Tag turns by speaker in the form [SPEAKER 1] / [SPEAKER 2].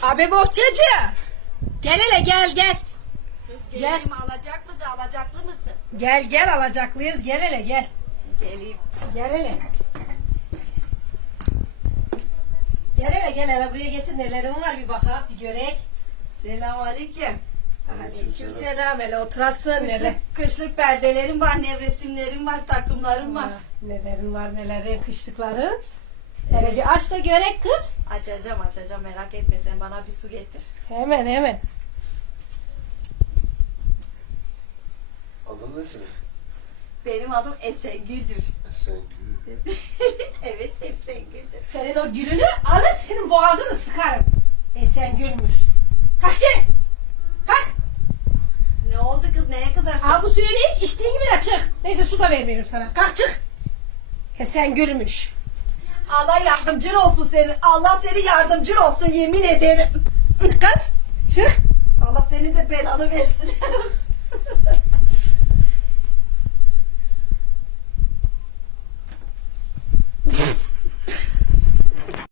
[SPEAKER 1] Abi bohçacı. Gel hele gel gel.
[SPEAKER 2] Kız
[SPEAKER 1] Gel.
[SPEAKER 2] geleyim, alacak mısın, alacaklı mısın?
[SPEAKER 1] Gel alacaklıyız. Gel hele gel.
[SPEAKER 2] Geleyim.
[SPEAKER 1] Gel hele. Gel hele buraya getir nelerin var bir bakalım bir görek.
[SPEAKER 2] Selamünaleyküm.
[SPEAKER 1] Aleykümselam hele oturasın.
[SPEAKER 2] Kışlık perdelerim var, nevresimlerim var, takımlarım var.
[SPEAKER 1] Nelerin var nelerin kışlıkların. Hele bir aç da görek kız.
[SPEAKER 2] Açacağım merak etme, sen bana bir su getir.
[SPEAKER 1] Hemen.
[SPEAKER 3] Adın ne senin?
[SPEAKER 2] Benim adım Esengül'dür.
[SPEAKER 3] Esengül.
[SPEAKER 2] Evet, Esengül'dür.
[SPEAKER 1] Senin o gülünü alır senin boğazını sıkarım. Sen gülmüş. Kalk gel. Kalk.
[SPEAKER 2] Ne oldu kız, neye kızarsın?
[SPEAKER 1] Al bu suyu iç içtiğin gibi de çık. Neyse su da vermiyorum sana. Kalk çık. Sen gülmüş.
[SPEAKER 2] Allah yardımcın olsun senin. Allah senin yardımcın olsun, yemin ederim.
[SPEAKER 1] Kız çık.
[SPEAKER 2] Allah senin de belanı versin.